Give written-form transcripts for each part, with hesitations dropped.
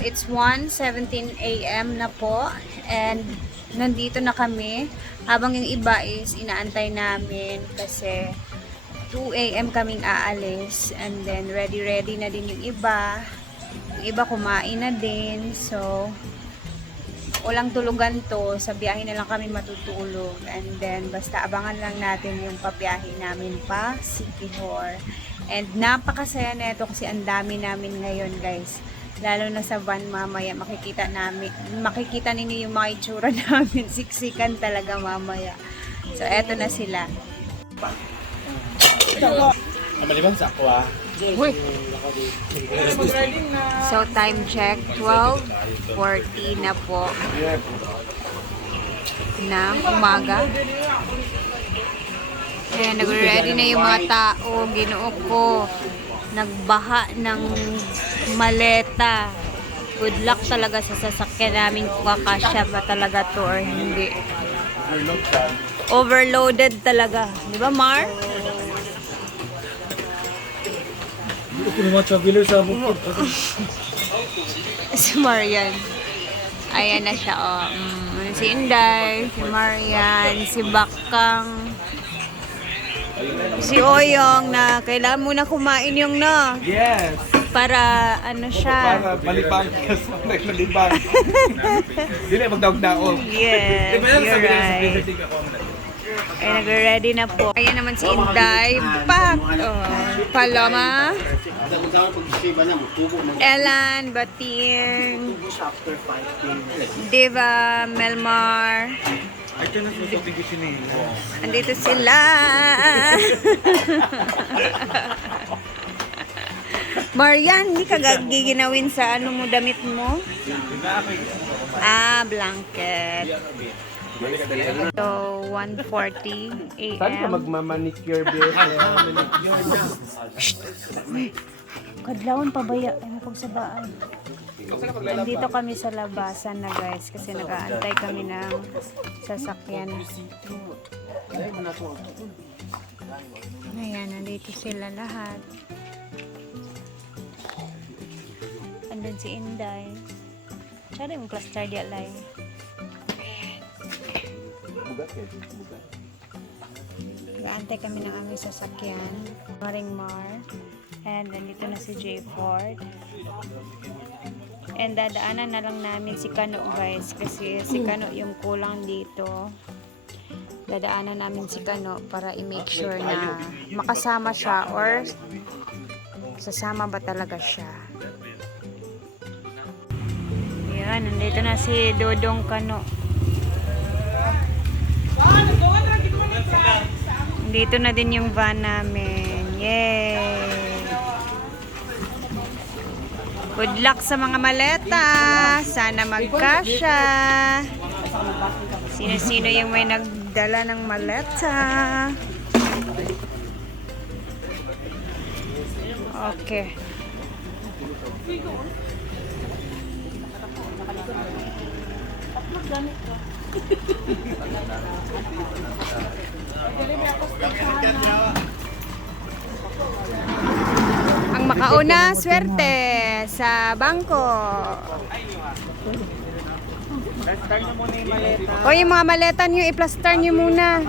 It's 1:17 AM na po and nandito na kami habang yung iba is inaantay namin kasi 2 AM kaming aalis and then ready na din yung iba kumain na din, so walang tulugan to, sa biyahe na lang kami matutulog and then basta abangan lang natin yung pabiyahe namin pa Siquijor. And napakasaya na ito kasi ang dami namin ngayon, guys. Lalo na sa van mamaya makikita ninyo yung mga itsura namin, siksikan talaga mamaya. So eto na sila. So time check 12:40 na po ng umaga. Ayan, nag-ready na yung mga tao. Ginoo ko, nagbaha ng maleta. Good luck talaga sa sasakyan namin kung kakasya ba talaga to or hindi. Overloaded talaga. Di ba, Mar? Si Marian. Ayan na siya, oh. Si Inday, si Marian, si Bakang, si Oyong na kailangan muna kumain yung no. Yes. Para ano siya. Para malibang. Malibang. Dili magdawag na ako. Yes, you're right. Ay, nag-ready na po. Ayan naman si Inday. Pak! Oh, Paloma. Ellen, Bating. Diva, Melmar. Andito sila. Marian, hindi ka giginawin sa ano mo, damit mo? Ah, blanket. So, 1:40 AM. Saan ka magmamanicure, beer? Kadlawon pabaya. Ay, mapagsabaan. Nandito kami sa labasan na, guys, kasi nag-aantay kami ng sasakyan. Ayan, nandito sila lahat. Andun si Inday. Tsara yung cluster di alay. Nag-aantay kami ng aming sasakyan. Maring Mar. And nandito na si J. Ford. And dadaanan na lang namin si Kano, guys, kasi si Kano yung kulang dito. Dadaanan namin si Kano para i-make sure na makasama siya or sasama ba talaga siya. Ayan, nandito na si Dodong Kano. Dito na din yung van namin. Yay! Good luck sa mga maleta. Sana magkasya. Sino-sino yung may nagdala ng maleta. Okay. Ang makauna, swerte sa bangko. O, yung mga maleta nyo, i-plaster nyo muna.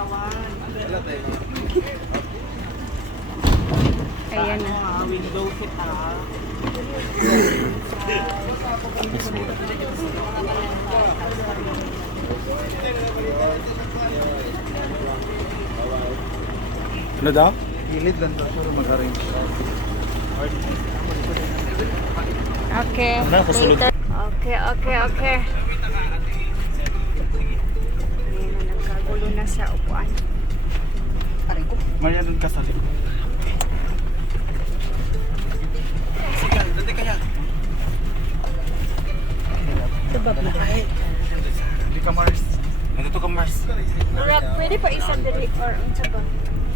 Ayan na. Ano daw? Gilid lang daw siya mag-arrange. Okay. Okay. Ayan na, nagkagulo na sa upuan. Maria, doon ka sa likod. Sige, dati kaya. Sabab na. Hindi ka Mars. Nandito ka Mars. Pwede pa isa dali or unsa ba?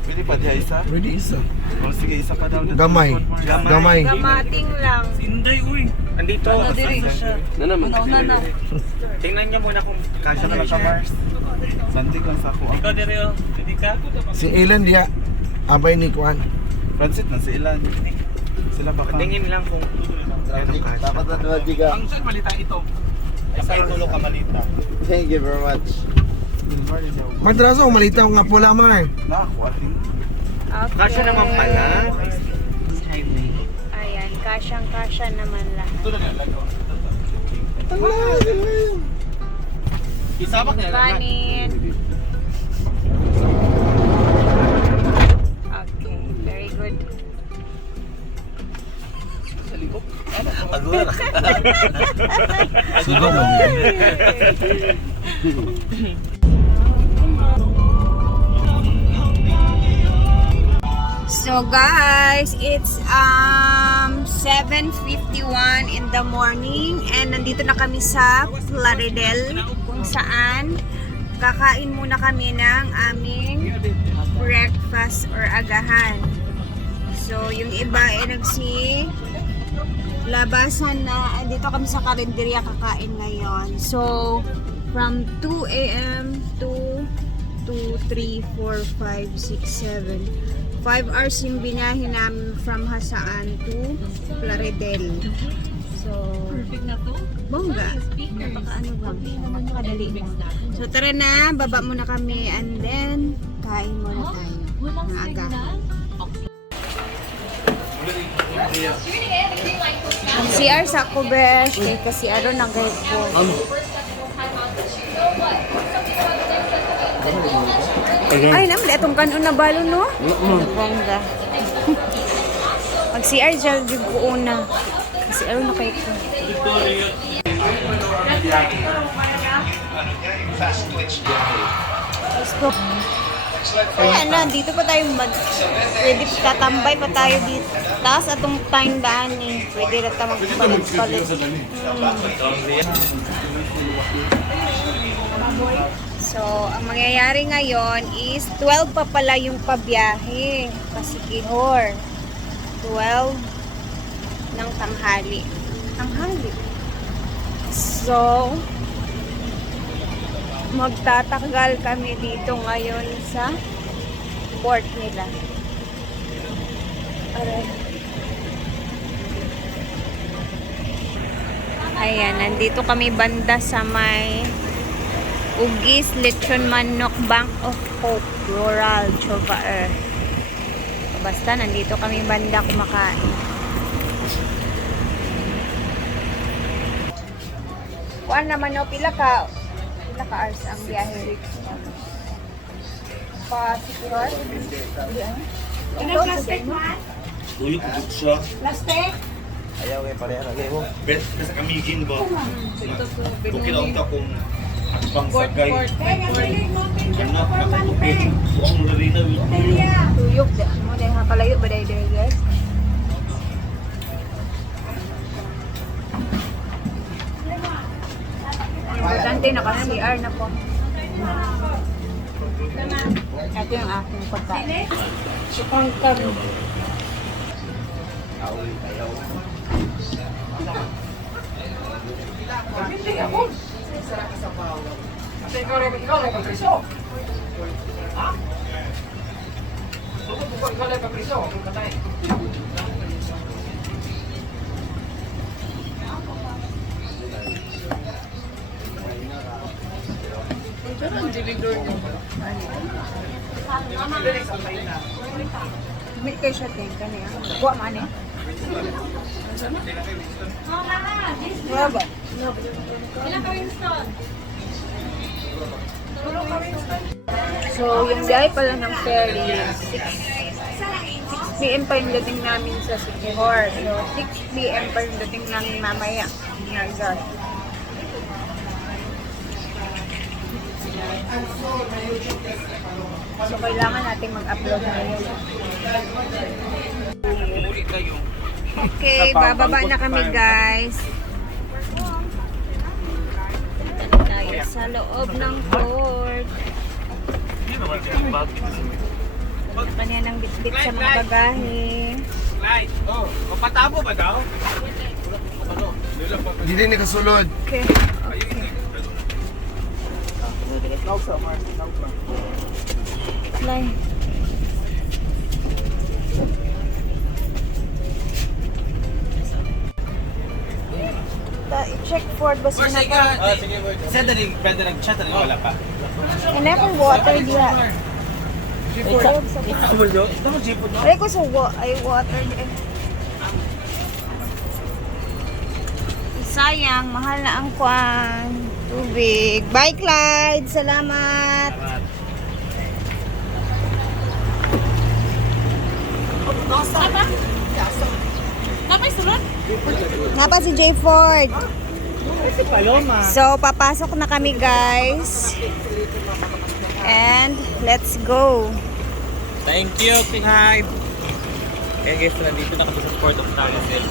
Pwede pa diya isa? Pwede isa. O sige, isa pa daw. Gamay. Gamating lang. Inday, uy. Andito. Ano diri? Na naman. Tingnan niyo muna kung kasya ka lang sa Mars. Santik lang sa ako. Ikaw diri, oh. Hindi ka? Si Ilan dia abay ni Kuan. Francis na si Ilan. Sila baka. Tingin lang kung Dapat na 2 giga. Ang saan malita ito? Isang tulo ka malita. Thank you very much. Madraso, malitaw nga po lamang eh. Okay. Kasya naman pala. Highway. Ayan, kasyang-kasya naman lahat. Ito na lang. Isabak na lang. Kanin. Okay, very good. Agura. So guys, it's 7:51 in the morning and nandito na kami sa Plaridel kung saan kakain muna kami ng aming breakfast or agahan. So yung iba ay labasan na, dito kami sa karinderya kakain ngayon. So from 2 a.m. to 2, 3, 4, 5, 6, 7 5 hours yung binahin namin from Hasaan to Plaridel. So, bongga. Napaka-ano bang? Napakadali lang. So, tara na. Baba muna kami and then kain muna tayo. Ng agahan. Ang CR sa ako, besh. Kasi ano, nag-guide ko. Ay, naman, itong kanon na balo, no? Bongga. Pag CR, dyan yung ko una. Kasi ano na kayo ko. Let's go. Ayan na, dito pa tayo pwede tatambay pa tayo dito. Taas atong time daan eh. Pwede na tayo magpalit-palit. So, ang mangyayari ngayon is 12 pa pala yung pabiyahe. Pasikihor. 12 ng tanghali. Tanghali. So, magtatagal kami dito ngayon sa port nila. Ayan, nandito kami banda sa may Ugis, Lechon Manok, Bank of Hope, Rural, Chovaer. Basta, nandito kami banda kumakain. Kuan naman no, pila ka hours ang biyahe. Pa Sikihor? Ano plastic man? Tuyok ko siya. Plastic? Ayaw kayo pareha lagi mo. Bet sa kamigin ba? Kung kinaunta kong bang sagay. Ano, nakatupin. Buong larina. Tuyok, mo dahil hakalayo ba dahil guys? Importante, naka-CR na po. Ito yung aking pagkain. Sukangkag. May kayo siya din kaniya. Buwa man eh. Wala ba? Ilang ka Winston? So, yung biyahe pala ng ferry, 6 p.m. pa yung dating namin sa Sikihor. So, 6 p.m. pa yung dating namin mamaya. Ngayon. So, kailangan natin mag-upload ngayon. Okay, bababa na kami guys. Dito na tayo sa loob ng port. Kanya ng bitbit sa mga bagahe. Oh, kapatabo ba daw? Hindi din nakasulod. Okay. Fly. I-check Ford ba sila pa? Oh, sige, word. Saan na rin, pwede nag-chat na wala pa? Hindi akong water diha. Amo nyo? Ito mo jeep mo? Ay ko sa water diha. Sayang, mahal na ang kwan. Tubig. Bye, Clyde. Salamat. Napa si J. Ford. So, papasok na kami, guys. And, let's go. Thank you, King Hyde. Kaya guys, nandito na kami sa Port of Lauderdale.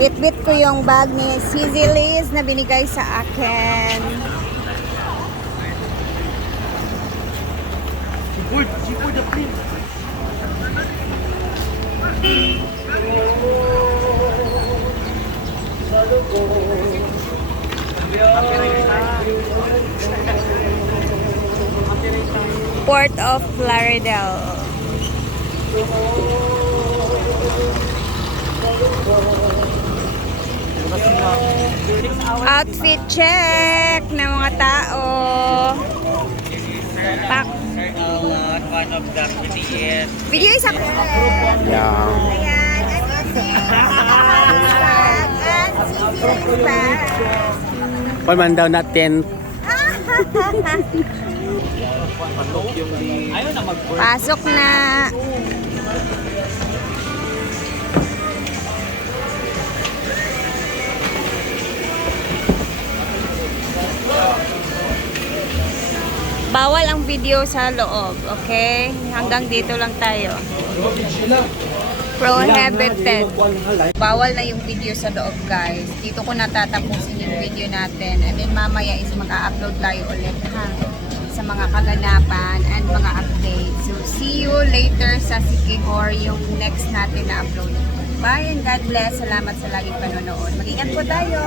Bit-bit ko yung bag ni CZ Liz na binigay sa akin. Seafood the plane. Port of Lauderdale. Outfit check ng mga tao. Pak. Sir Alan, one of the prettiest. Video isa ko. Ayan. Palman daw natin. Ayaw na mag-work. Pasok na. Bawal ang video sa loob, okay? Hanggang dito lang tayo. Prohibited. Bawal na yung video sa loob, guys. Dito ko natatapusin yung video natin. And then mamaya is mag-upload tayo ulit, ha? Sa mga kaganapan and mga updates. So, see you later sa Sikihor, yung next natin na upload. Bye and God bless. Salamat sa laging panonood. Mag-ingat po tayo.